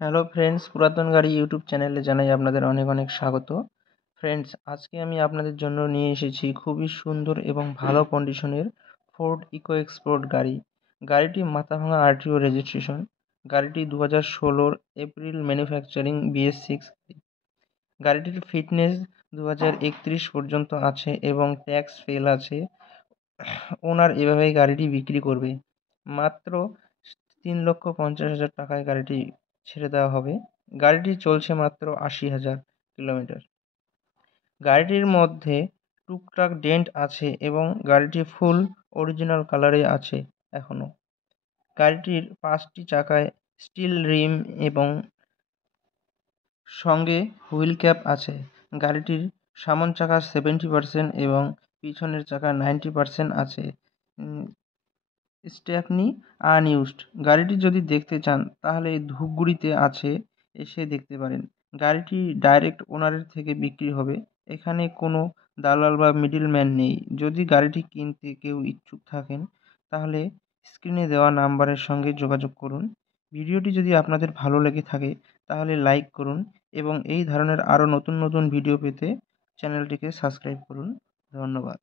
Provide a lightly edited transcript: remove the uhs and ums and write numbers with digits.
Hello friends, পুরাতন গাড়ি YouTube চ্যানেলে জানাই আপনাদের অনেক অনেক স্বাগত। ফ্রেন্ডস, আজকে আমি আপনাদের জন্য নিয়ে এসেছি খুবই সুন্দর এবং ভালো কন্ডিশনের ফোর্ড ইকো এক্সপ্লোর গাড়ি। গাড়িটি মাথাভাঙা আরটিও রেজিস্ট্রেশন। গাড়িটি 2016 এপ্রিল ম্যানুফ্যাকচারিং BS6। গাড়িটির ফিটনেস 2031 পর্যন্ত আছে এবং ট্যাক্স ফেল আছে। ওনার এভাবেই গাড়িটি বিক্রি করবে মাত্র 3,50,000 টাকায়। গাড়িটি ছেড়ে দেওয়া হবে। গাড়িটি চলছে মাত্র 80,000 কিলোমিটার। গাড়িটির মধ্যে টুকটাক ডেন্ট আছে এবং গাড়িটি ফুল অরিজিনাল কালারে আছে এখনও। গাড়িটির 5টি চাকায় স্টিল রিম এবং সঙ্গে হুইল ক্যাপ আছে। গাড়িটির সামন চাকা 70% এবং পিছনের চাকা 90% আছে। Stepney unused. গাড়িটি যদি দেখতে চান তাহলে ধূপগুড়িতে আছে, এসে দেখতে পারেন। গাড়িটি ডাইরেক্ট ওনারের থেকে বিক্রি হবে, এখানে কোনো দালাল বা মিডলম্যান নেই। যদি গাড়িটি কিনতে কেউ ইচ্ছুক থাকেন তাহলে স্ক্রিনে দেওয়া নাম্বারের সঙ্গে যোগাযোগ করুন। ভিডিওটি যদি আপনাদের ভালো লেগে থাকে তাহলে লাইক করুন এবং এই ধরনের আরও নতুন নতুন ভিডিও পেতে চ্যানেলটিকে সাবস্ক্রাইব করুন। ধন্যবাদ।